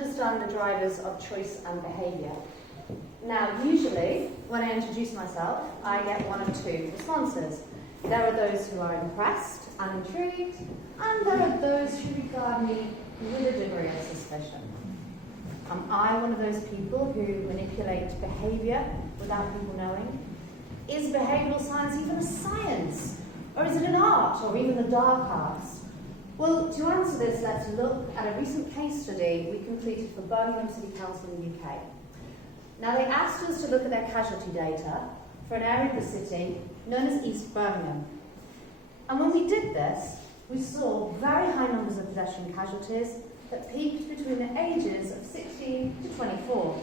understand the drivers of choice and behaviour. Now, usually, when I introduce myself, I get one of two responses. There are those who are impressed and intrigued, and there are those who regard me with a degree of suspicion. Am I one of those people who manipulate behaviour without people knowing? Is behavioural science even a science? Or is it an art, or even the dark arts? Well, to answer this, let's look at a recent case study we completed for Birmingham City Council in the UK. Now, they asked us to look at their casualty data for an area of the city known as East Birmingham. And when we did this, we saw very high numbers of pedestrian casualties that peaked between the ages of 16 to 24.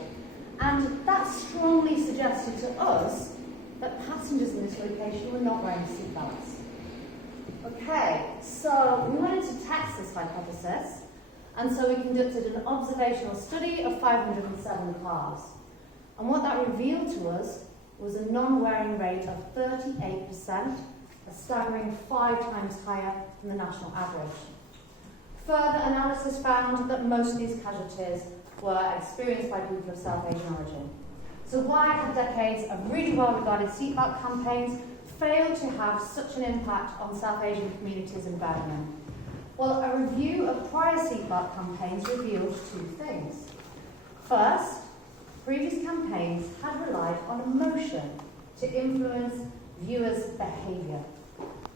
And that strongly suggested to us that passengers in this location were not wearing seatbelts. Okay, so we wanted to test this hypothesis, and so we conducted an observational study of 507 cars. And what that revealed to us was a non-wearing rate of 38%, a staggering 5 times higher than the national average. Further analysis found that most of these casualties were experienced by people of South Asian origin. So why have decades of really well-regarded seatbelt campaigns failed to have such an impact on South Asian communities in Birmingham? Well, a review of prior seatbelt campaigns revealed 2 things. First, previous campaigns had relied on emotion to influence viewers' behaviour.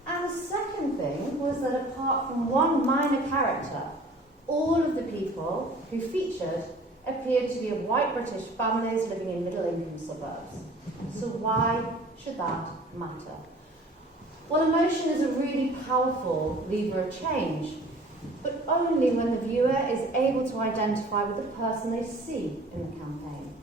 And the second thing was that apart from one minor character, all of the people who featured appeared to be of white British families living in middle-income suburbs. So why should that matter? Well, emotion is a really powerful lever of change, but only when the viewer is able to identify with the person they see in the campaign.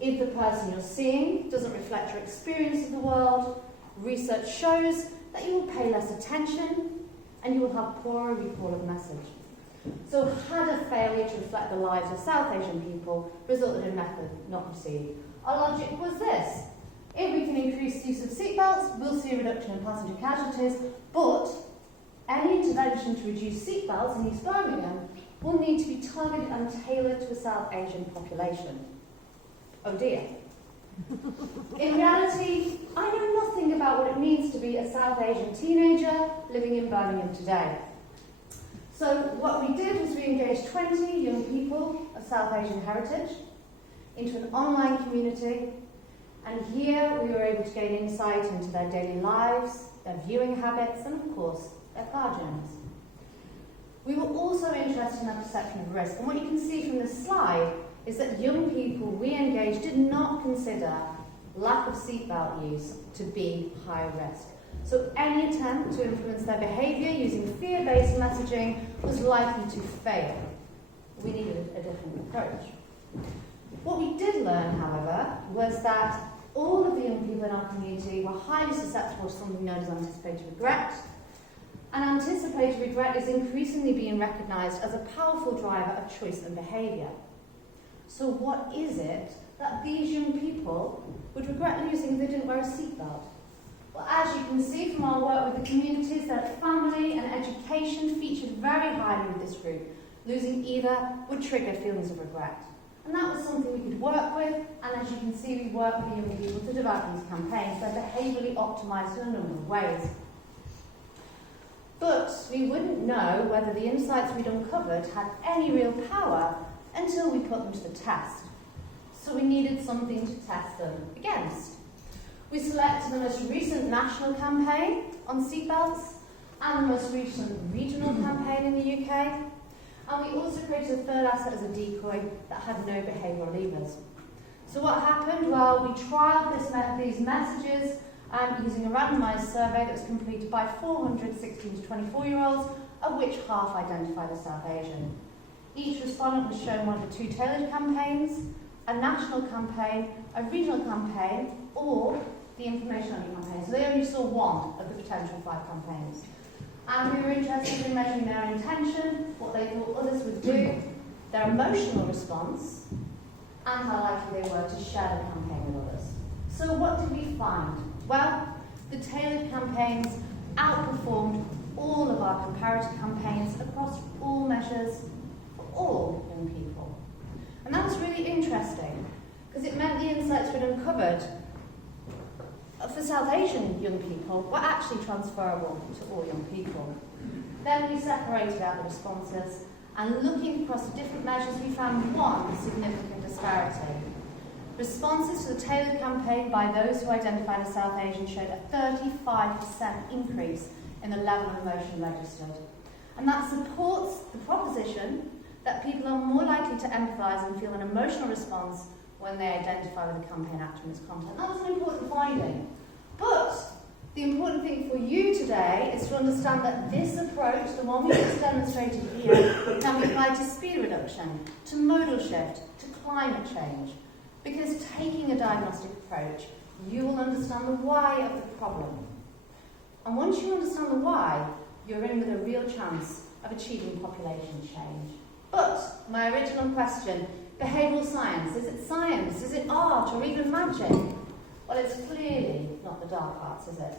If the person you're seeing doesn't reflect your experience of the world, research shows that you will pay less attention and you will have poorer recall of message. So had a failure to reflect the lives of South Asian people resulted in method not received? Our logic was this: if we can increase the use of seatbelts, we'll see a reduction in passenger casualties, but any intervention to reduce seatbelts in East Birmingham will need to be targeted and tailored to a South Asian population. Oh dear. In reality, I know nothing about what it means to be a South Asian teenager living in Birmingham today. So what we did was we engaged 20 young people of South Asian heritage into an online community, and here we were able to gain insight into their daily lives, their viewing habits, and of course, their car journeys. We were also interested in their perception of risk, and what you can see from this slide is that young people we engaged did not consider lack of seatbelt use to be high risk. So any attempt to influence their behaviour using fear-based messaging was likely to fail. We needed a different approach. What we did learn, however, was that all of the young people in our community were highly susceptible to something known as anticipated regret, and anticipated regret is increasingly being recognised as a powerful driver of choice and behaviour. So what is it that these young people would regret losing if they didn't wear a seatbelt? Well, as you can see from our work with the communities, that family and education featured very highly with this group. Losing either would trigger feelings of regret. And that was something we could work with, and as you can see, we work with young people to develop these campaigns. They're behaviourally optimised in a number of ways. But we wouldn't know whether the insights we'd uncovered had any real power until we put them to the test. So we needed something to test them against. We selected the most recent national campaign on seatbelts and the most recent regional campaign in the UK. And we also created a third asset as a decoy that had no behavioural levers. So what happened? Well, we trialled these messages using a randomised survey that was completed by 400 16 to 24-year-olds, of which half identified as South Asian. Each respondent was shown one of the 2 tailored campaigns, a national campaign, a regional campaign, or the information-only campaign. So they only saw one of the potential 5 campaigns. And we were interested in measuring their intention, what they thought others would do, their emotional response, and how likely they were to share the campaign with others. So what did we find? Well, the tailored campaigns outperformed all of our comparative campaigns across all measures for all young people. insights we'd uncovered for South Asian young people were actually transferable to all young people. Then we separated out the responses, and looking across the different measures, we found one significant disparity. Responses to the tailored campaign by those who identified as South Asian showed a 35% increase in the level of emotion registered. And that supports the proposition that people are more likely to empathise and feel an emotional response when they identify with the campaign actor and its content. That was an important finding. But the important thing for you today is to understand that this approach, the one we just demonstrated here, can be applied to speed reduction, to modal shift, to climate change. Because taking a diagnostic approach, you will understand the why of the problem. And once you understand the why, you're in with a real chance of achieving population change. But my original question, behavioural science, is it art, or even magic? Well, it's clearly not the dark arts, is it?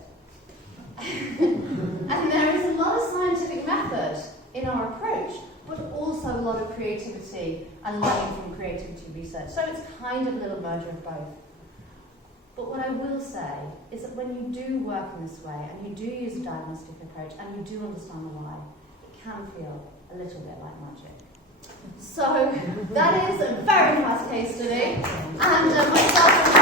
And there is a lot of scientific method in our approach, but also a lot of creativity and learning from creativity research. So it's kind of a little merger of both. But what I will say is that when you do work in this way, and you do use a diagnostic approach, and you do understand the why, it can feel a little bit like magic. So that is a very fast case study, and myself